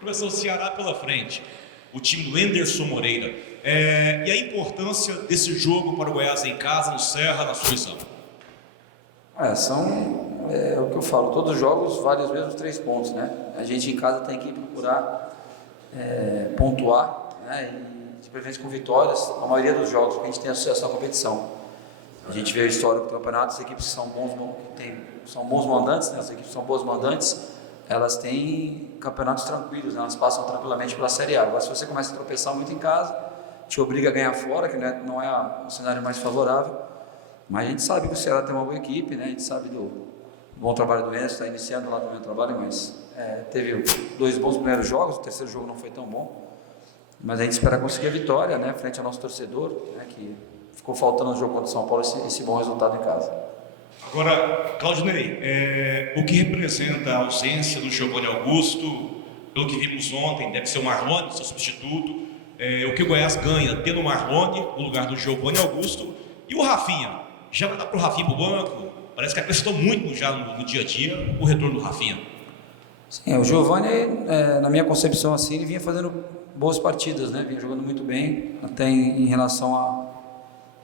Professor, o Ceará pela frente, o time do Enderson Moreira. E a importância desse jogo para o Goiás em casa, no Serra, na sua visão? É o que eu falo, todos os jogos valem os mesmos 3 pontos, né? A gente em casa tem que procurar pontuar, né? E de preferência com vitórias, a maioria dos jogos, porque a gente tem acesso à competição. A gente vê a história do campeonato, as equipes que são bons mandantes, né? As equipes que são boas mandantes, elas têm campeonatos tranquilos, né? Elas passam tranquilamente pela Série A. Agora, se você começa a tropeçar muito em casa, te obriga a ganhar fora, que não é o cenário mais favorável, mas a gente sabe que o Ceará tem uma boa equipe, né? A gente sabe do bom trabalho do Enzo, está iniciando lá também o trabalho, mas teve 2 bons primeiros jogos, o terceiro jogo não foi tão bom, mas a gente espera conseguir a vitória, né? Frente ao nosso torcedor, né? Que ficou faltando no jogo contra o São Paulo esse bom resultado em casa. Agora, Claudinei, o que representa a ausência do Giovanni Augusto? Pelo que vimos ontem, deve ser o Marlone, seu substituto. O que o Goiás ganha tendo o Marlone no lugar do Giovanni Augusto e o Rafinha? Já vai dar para o Rafinha para o banco? Parece que acrescentou muito já no dia a dia o retorno do Rafinha. Sim, o Giovanni, na minha concepção assim, ele vinha fazendo boas partidas, né? Vinha jogando muito bem, até em relação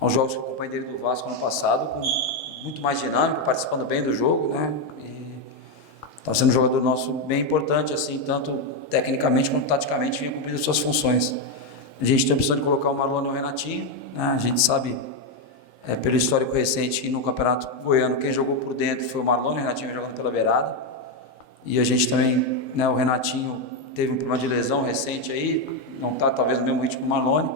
aos jogos que eu acompanhei dele do Vasco ano passado, com muito mais dinâmico, participando bem do jogo, né? E está sendo um jogador nosso bem importante, assim, tanto tecnicamente quanto taticamente, vinha cumprindo suas funções. A gente tem a opção de colocar o Marlone ou o Renatinho, né? A gente sabe, pelo histórico recente, que no Campeonato Goiano, quem jogou por dentro foi o Marlone, o Renatinho jogando pela beirada. E a gente também, né, o Renatinho teve um problema de lesão recente aí, não está talvez no mesmo ritmo que o Marlone.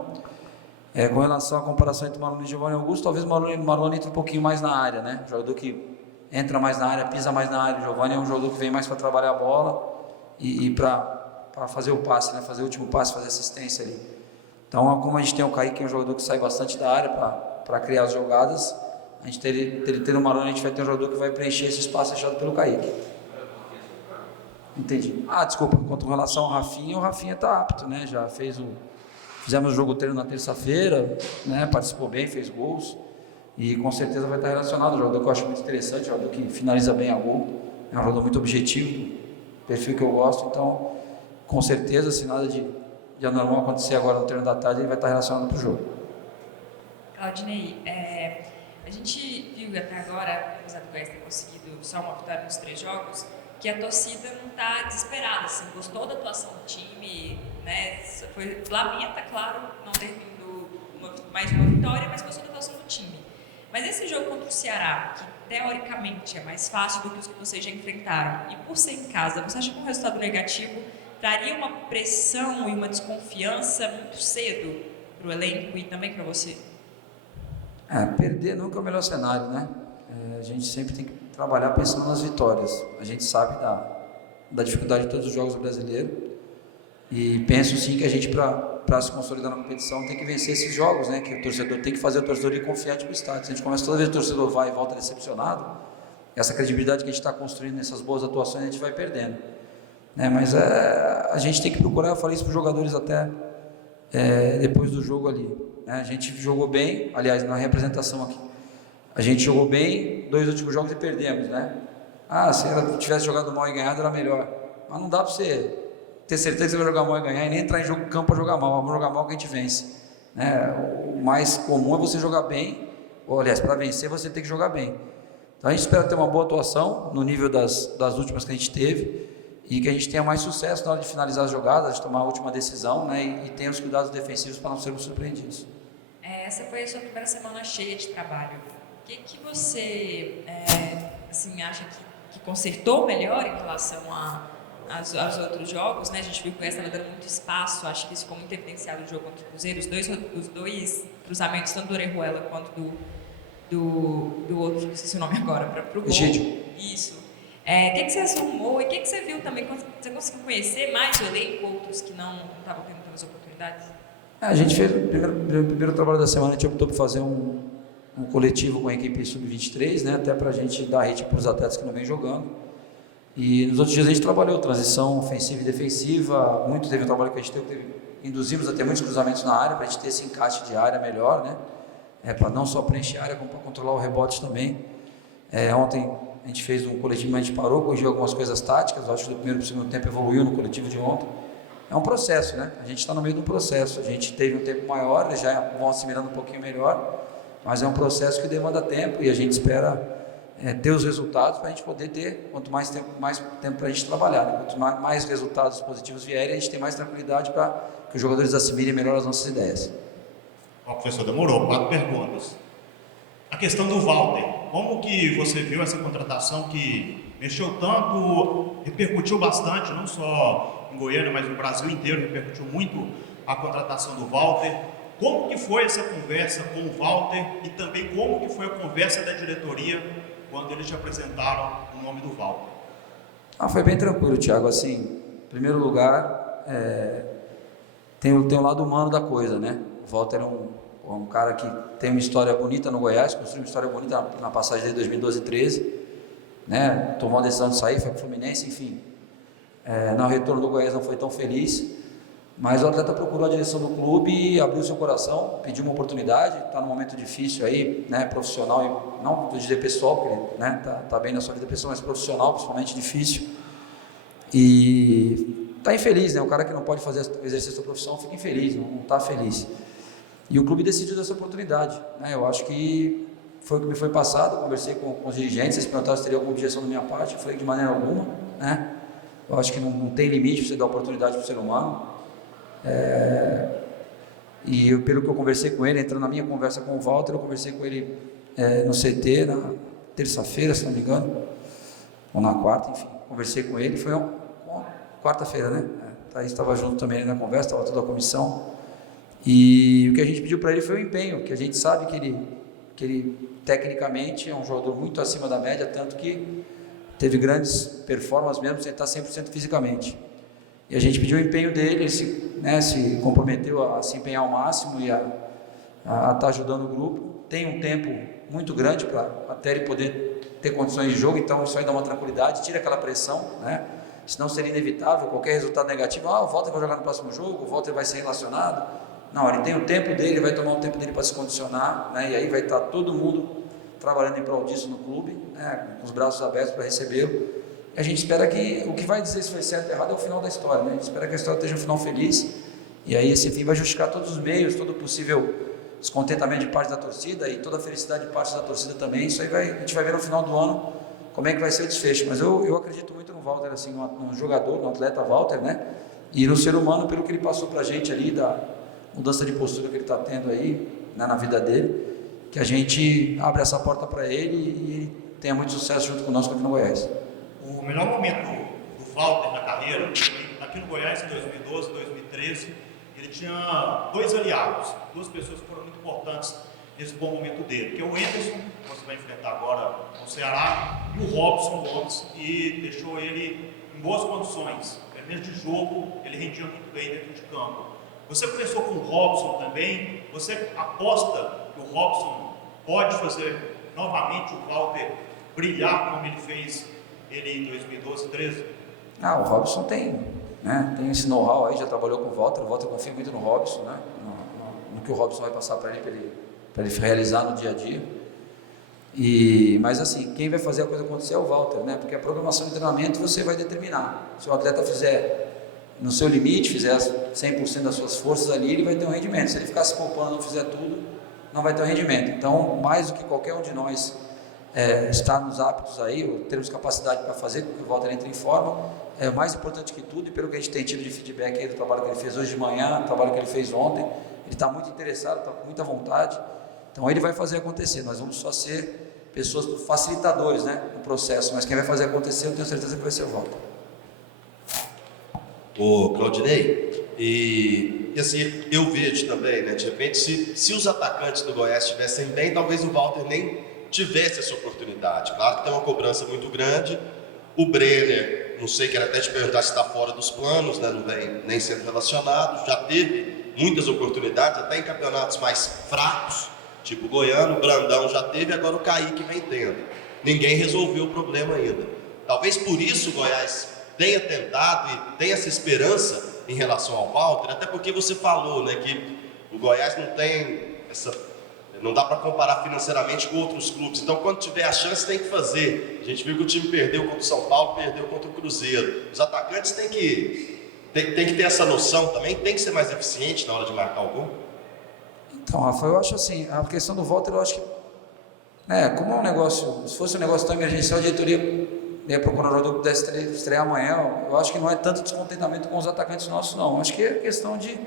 Com relação à comparação entre o Marlone e o Giovanni Augusto, talvez o Marlone entre um pouquinho mais na área, né? Jogador que entra mais na área, pisa mais na área. O Giovanni é um jogador que vem mais para trabalhar a bola e para fazer o passe, né? Fazer o último passe, fazer assistência ali. Então, como a gente tem o Kaique, que é um jogador que sai bastante da área para criar as jogadas, a gente tendo o Marlone, a gente vai ter um jogador que vai preencher esse espaço deixado pelo Kaique. Entendi. Desculpa, quanto em relação ao Rafinha, o Rafinha está apto, né? Já fizemos o jogo treino na terça-feira, né? Participou bem, fez gols e com certeza vai estar relacionado. Um jogador que eu acho muito interessante, um jogador que finaliza bem a gol, é um jogador muito objetivo, perfil que eu gosto, então com certeza, se nada de anormal acontecer agora no treino da tarde, ele vai estar relacionado para o jogo. Claudinei, a gente viu até agora, apesar do Goiás ter conseguido só uma vitória nos 3 jogos, que a torcida não está desesperada, assim, gostou da atuação do time, né? Lamenta, claro, não ter vindo mais uma vitória, mas gostou da atuação do time. Mas esse jogo contra o Ceará, que teoricamente é mais fácil do que os que vocês já enfrentaram, e por ser em casa, você acha que um resultado negativo traria uma pressão e uma desconfiança muito cedo para o elenco e também para você? Perder nunca é o melhor cenário, né? A gente sempre tem que trabalhar pensando nas vitórias. A gente sabe da dificuldade de todos os jogos do brasileiro e penso sim que a gente, para se consolidar na competição, tem que vencer esses jogos, né? Que o torcedor tem que fazer o torcedor ir confiante para o estádio. Se a gente começa toda vez que o torcedor vai e volta decepcionado, essa credibilidade que a gente está construindo nessas boas atuações, a gente vai perdendo. Mas a gente tem que procurar, eu falei isso para os jogadores até depois do jogo ali. A gente jogou bem, aliás, na representação aqui. A gente jogou bem 2 últimos jogos e perdemos, né? Se ela tivesse jogado mal e ganhado, era melhor. Mas não dá para você ter certeza que você vai jogar mal e ganhar e nem entrar em campo para jogar mal. Vamos jogar mal que a gente vence. O mais comum é você jogar bem, ou aliás, para vencer você tem que jogar bem. Então a gente espera ter uma boa atuação no nível das últimas que a gente teve e que a gente tenha mais sucesso na hora de finalizar as jogadas, de tomar a última decisão, né? E tenha os cuidados defensivos para não sermos surpreendidos. Essa foi a sua primeira semana cheia de trabalho. O que você acha que consertou melhor em relação aos outros jogos, né? A gente viu que o Goiás estava dando muito espaço, acho que isso ficou muito evidenciado no jogo contra o Cruzeiro, os dois cruzamentos, tanto do Orejuela quanto do outro, não sei se o nome agora, para o gol. Egídio. Isso. O que você arrumou e o que você viu também? Você conseguiu conhecer mais o elenco, outros que não estavam tendo tantas oportunidades? A gente fez o primeiro trabalho da semana, a gente optou por fazer um coletivo com a equipe sub-23, né, até para a gente dar ritmo para os atletas que não vêm jogando. E nos outros dias a gente trabalhou transição ofensiva e defensiva, teve um trabalho que a gente induzimos a ter muitos cruzamentos na área, para a gente ter esse encaixe de área melhor, né, para não só preencher a área, como para controlar o rebote também. Ontem a gente fez um coletivo, mas a gente parou, corrigiu algumas coisas táticas, eu acho que do primeiro para o segundo tempo evoluiu no coletivo de ontem. é um processo, né? A gente está no meio de um processo. A gente teve um tempo maior, eles já vão assimilando um pouquinho melhor, mas é um processo que demanda tempo e a gente espera ter os resultados para a gente poder ter, quanto mais tempo para a gente trabalhar, né? Quanto mais resultados positivos vierem, a gente tem mais tranquilidade para que os jogadores assimilem melhor as nossas ideias. Ó, professor, demorou, 4 perguntas. A questão do Walter, como que você viu essa contratação que mexeu tanto, repercutiu bastante, não só em Goiânia, mas no Brasil inteiro, repercutiu muito a contratação do Walter. Como que foi essa conversa com o Walter e também como que foi a conversa da diretoria quando eles te apresentaram o nome do Walter? Foi bem tranquilo, Thiago. Assim, em primeiro lugar, tem um lado humano da coisa, né? O Walter é um cara que tem uma história bonita no Goiás, construiu uma história bonita na passagem de 2012 e 13, né? Tomou a decisão de sair, foi para o Fluminense, enfim. No retorno do Goiás não foi tão feliz, mas o atleta procurou a direção do clube, abriu seu coração, pediu uma oportunidade, está num momento difícil aí, né? Profissional, não vou dizer pessoal, porque ele, né? tá bem na sua vida pessoal, mas profissional, principalmente difícil. E está infeliz, né? O cara que não pode exercer sua profissão fica infeliz, não está feliz. E o clube decidiu dessa oportunidade, né? Eu acho que foi o que me foi passado. Eu conversei com os dirigentes, eles perguntaram se teria alguma objeção da minha parte. Eu falei de maneira alguma, né? Eu acho que não tem limite para você dar oportunidade para o ser humano. E pelo que eu conversei com ele, entrando na minha conversa com o Walter, eu conversei com ele no CT na terça-feira, se não me engano, ou na quarta, enfim. Conversei com ele, foi uma quarta-feira, né? Thaís estava junto também na conversa, estava toda a comissão. E o que a gente pediu para ele foi o empenho, que a gente sabe que ele tecnicamente é um jogador muito acima da média, tanto que teve grandes performances mesmo sem estar 100% fisicamente. E a gente pediu o empenho dele, ele se comprometeu a se empenhar ao máximo e a estar ajudando o grupo. Tem um tempo muito grande para até ele poder ter condições de jogo, então isso aí dá uma tranquilidade, tira aquela pressão, né? Senão seria inevitável qualquer resultado negativo. O Walter vai jogar no próximo jogo, o Walter vai ser relacionado. Não, ele tem o tempo dele, vai tomar o tempo dele para se condicionar, né? E aí vai estar todo mundo trabalhando em prol disso no clube, né? Com os braços abertos para recebê-lo. E a gente espera que o que vai dizer se foi certo ou errado é o final da história, né? A gente espera que a história esteja um final feliz, e aí esse fim vai justificar todos os meios, todo o possível descontentamento de parte da torcida e toda a felicidade de parte da torcida também. Isso aí a gente vai ver no final do ano como é que vai ser o desfecho. Mas eu acredito muito no Walter, assim, no jogador, no atleta Walter, né? E no ser humano, pelo que ele passou para a gente ali, da mudança de postura que ele está tendo aí, né, na vida dele, que a gente abre essa porta para ele e ele tenha muito sucesso junto conosco aqui no Goiás. O melhor momento do Walter na carreira, aqui no Goiás em 2012, 2013, ele tinha 2 aliados, 2 pessoas que foram muito importantes nesse bom momento dele, que é o Anderson, que você vai enfrentar agora no Ceará, e o Robson Gomes, que deixou ele em boas condições. Pelo menos de jogo, ele rendia muito bem dentro de campo. Você conversou com o Robson também, você aposta que o Robson pode fazer novamente o Walter brilhar como ele fez ele em 2012, 13? O Robson tem esse know-how aí, já trabalhou com o Walter confia muito no Robson, né? No que o Robson vai passar para ele realizar no dia a dia. Mas assim, quem vai fazer a coisa acontecer é o Walter, né? Porque a programação de treinamento você vai determinar. Se o atleta fizer no seu limite, fizer 100% das suas forças ali, ele vai ter um rendimento. Se ele ficar se poupando, não fizer tudo, não vai ter um rendimento. Então, mais do que qualquer um de nós estarmos aptos aí, ou termos capacidade para fazer com que o Walter entre em forma, é mais importante que tudo, e pelo que a gente tem tido de feedback aí do trabalho que ele fez hoje de manhã, do trabalho que ele fez ontem, ele está muito interessado, está com muita vontade, então ele vai fazer acontecer. Nós vamos só ser pessoas facilitadores, né, no processo, mas quem vai fazer acontecer, eu tenho certeza que vai ser o Walter. Ô Claudinei, e assim, eu vejo também, né, de repente, se os atacantes do Goiás estivessem bem, talvez o Walter nem tivesse essa oportunidade. Claro que tem uma cobrança muito grande. O Brenner, não sei, quero até te perguntar se está fora dos planos, né, não vem nem sendo relacionado, já teve muitas oportunidades, até em campeonatos mais fracos, tipo Goiano, o Brandão já teve, agora o Kaique vem tendo. Ninguém resolveu o problema ainda. Talvez por isso o Goiás tenha tentado e tenha essa esperança em relação ao Walter, até porque você falou, né, que o Goiás não tem não dá para comparar financeiramente com outros clubes, então quando tiver a chance tem que fazer. A gente viu que o time perdeu contra o São Paulo, perdeu contra o Cruzeiro. Os atacantes têm que Tem que ter essa noção também, tem que ser mais eficiente na hora de marcar o gol? Então, Rafa, eu acho assim, a questão do Walter, eu acho que, como é um negócio, se fosse um negócio tão emergencial, a diretoria ia procurar um jogador que pudesse estrear amanhã. Eu acho que não é tanto descontentamento com os atacantes nossos, não. Eu acho que é questão de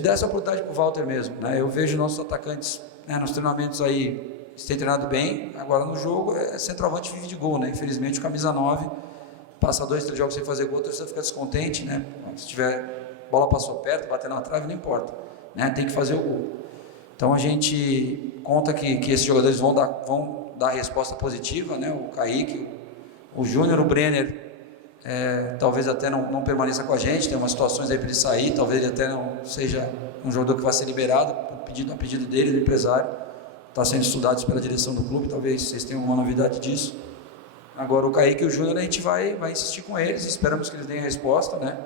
dar essa oportunidade para o Walter mesmo, né? Eu vejo nossos atacantes, nos treinamentos aí, se tem treinado bem, agora no jogo, centroavante vive de gol, né? Infelizmente, o camisa 9, passa 2, 3 jogos sem fazer gol, a torcida fica descontente, né? Se tiver, bola passou perto, bater na trave, não importa, né? Tem que fazer o gol. Então a gente conta que esses jogadores vão dar resposta positiva, né? O Kaique, o Júnior, o Brenner, talvez até não permaneça com a gente, tem umas situações aí para ele sair, talvez ele até não seja um jogador que vai ser liberado, a pedido dele, do empresário, está sendo estudado pela direção do clube, talvez vocês tenham uma novidade disso. Agora o Kaique e o Júnior a gente vai insistir com eles, esperamos que eles deem a resposta, né?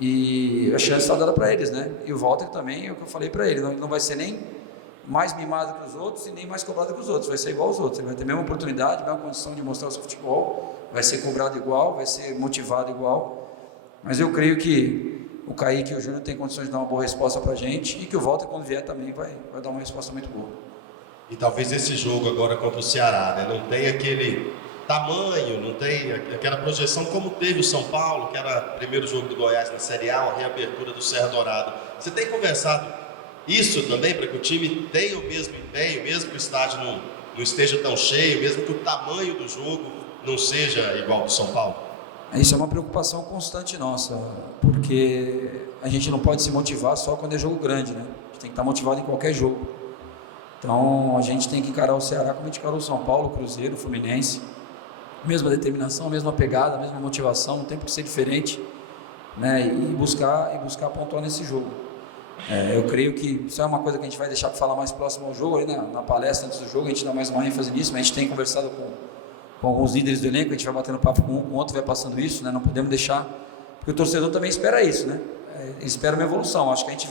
E a chance está dada para eles, né? E o Walter também, é o que eu falei para ele, não vai ser nem mais mimado que os outros e nem mais cobrado que os outros, vai ser igual aos outros, ele vai ter a mesma oportunidade, a mesma condição de mostrar o seu futebol, vai ser cobrado igual, vai ser motivado igual, mas eu creio que o Kaique e o Júnior têm condições de dar uma boa resposta para a gente e que o Walter, quando vier, também vai dar uma resposta muito boa. E talvez esse jogo agora contra o Ceará, né, não tem aquele tamanho, não tem aquela projeção como teve o São Paulo, que era o primeiro jogo do Goiás na Série A, uma reabertura do Serra Dourada. Você tem conversado isso também para que o time tenha o mesmo empenho, mesmo que o estádio não esteja tão cheio, mesmo que o tamanho do jogo não seja igual ao do São Paulo? Isso é uma preocupação constante nossa, porque a gente não pode se motivar só quando é jogo grande, né? A gente tem que estar motivado em qualquer jogo. Então a gente tem que encarar o Ceará como a gente encarou o São Paulo, o Cruzeiro, o Fluminense. Mesma determinação, mesma pegada, mesma motivação, não tem por que ser diferente, né? E buscar pontuar nesse jogo. Eu creio que isso é uma coisa que a gente vai deixar para falar mais próximo ao jogo, aí na palestra antes do jogo, a gente dá mais uma ênfase nisso, mas a gente tem conversado com alguns líderes do elenco, a gente vai batendo papo com um, com o outro, vai passando isso, né? Não podemos deixar, porque o torcedor também espera isso, né? Ele espera uma evolução. Acho que a gente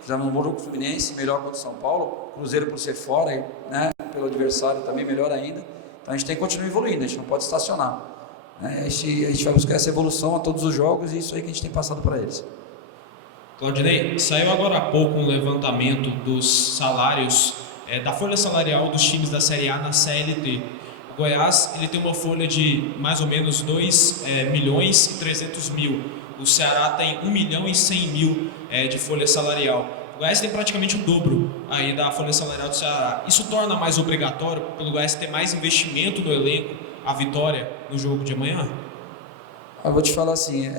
fizemos um bom jogo com o Fluminense, melhor contra o São Paulo, Cruzeiro por ser fora, né? Pelo adversário também melhor ainda. Então a gente tem que continuar evoluindo, a gente não pode estacionar, né? A gente vai buscar essa evolução a todos os jogos e isso aí que a gente tem passado para eles. Claudinei, saiu agora há pouco um levantamento dos salários, da folha salarial dos times da Série A na CLT. O Goiás ele tem uma folha de mais ou menos 2 milhões e 300 mil. O Ceará tem 1 milhão e 100 mil de folha salarial. O Goiás tem praticamente o dobro aí da folha salarial do Ceará. Isso torna mais obrigatório pelo Goiás ter mais investimento no elenco, a vitória no jogo de amanhã? Eu vou te falar assim,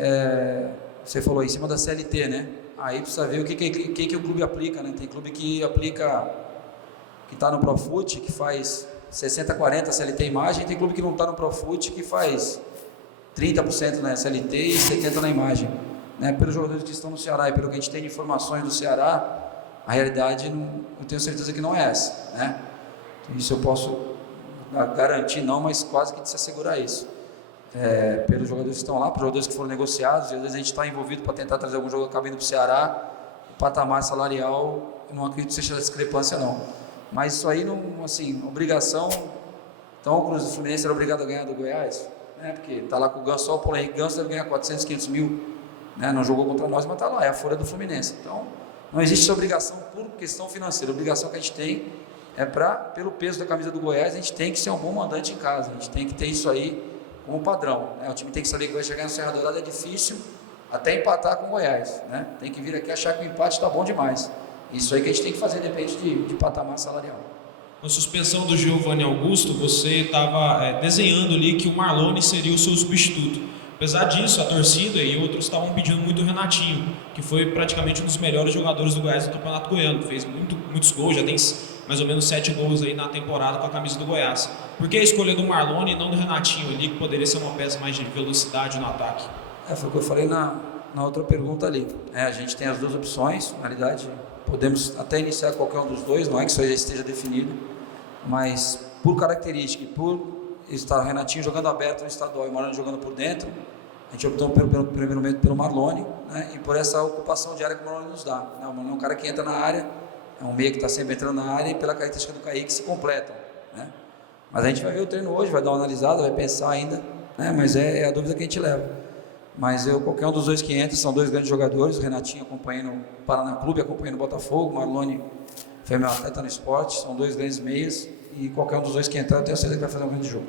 você falou em cima da CLT, né? Aí precisa ver o que o clube aplica, né? Tem clube que aplica, que está no Profut, que faz 60-40 CLT imagem, tem clube que não está no Profut, que faz 30% na CLT e 70% na imagem. Né? Pelos jogadores que estão no Ceará e pelo que a gente tem de informações do Ceará, a realidade, eu tenho certeza que não é essa, né? Isso eu posso garantir, não, mas quase que se assegurar isso. Pelos jogadores que estão lá, pelos jogadores que foram negociados, e às vezes a gente está envolvido para tentar trazer algum jogo acabando para o Ceará, o patamar salarial, eu não acredito que seja discrepância, não. Mas isso aí, não, assim, obrigação. Então o Fluminense era obrigado a ganhar do Goiás, né? Porque está lá com o Ganso, só o Paulo Henrique Ganso deve ganhar 400, 500 mil, né? Não jogou contra nós, mas está lá, é a folha do Fluminense. Então não existe essa obrigação por questão financeira. A obrigação que a gente tem pelo peso da camisa do Goiás, a gente tem que ser um bom mandante em casa, a gente tem que ter isso aí como padrão, né? O time tem que saber que vai chegar no Serra Dourada, é difícil até empatar com o Goiás, né? Tem que vir aqui achar que o empate está bom demais. Isso aí que a gente tem que fazer, depende de patamar salarial. Com a suspensão do Giovanni Augusto, você estava desenhando ali que o Marlone seria o seu substituto. Apesar disso, a torcida e outros estavam pedindo muito o Renatinho, que foi praticamente um dos melhores jogadores do Goiás no Campeonato Goiano, fez muitos gols, já tem mais ou menos 7 gols aí na temporada com a camisa do Goiás. Por que a escolha do Marlone e não do Renatinho ali, que poderia ser uma peça mais de velocidade no ataque? Foi o que eu falei na outra pergunta ali. A gente tem as duas opções, na realidade, podemos até iniciar qualquer um dos dois, não é que isso já esteja definido, mas por característica e por estar o Renatinho jogando aberto no estadual e o Marlone jogando por dentro, a gente optou pelo primeiro momento pelo Marlone, né? E por essa ocupação diária que o Marlone nos dá, né? O Marlone é um cara que entra na área, é um meia que está sempre entrando na área e pela característica do Kaique se completam, né? Mas a gente vai ver o treino hoje, vai dar uma analisada, vai pensar ainda, né? Mas é a dúvida que a gente leva. Mas qualquer um dos dois que entra, são dois grandes jogadores. O Renatinho acompanhando o Paraná Clube, acompanhando o Botafogo. O Marlone foi meu atleta no esporte. São dois grandes meias. E qualquer um dos dois que entrar, eu tenho certeza que vai fazer um grande jogo.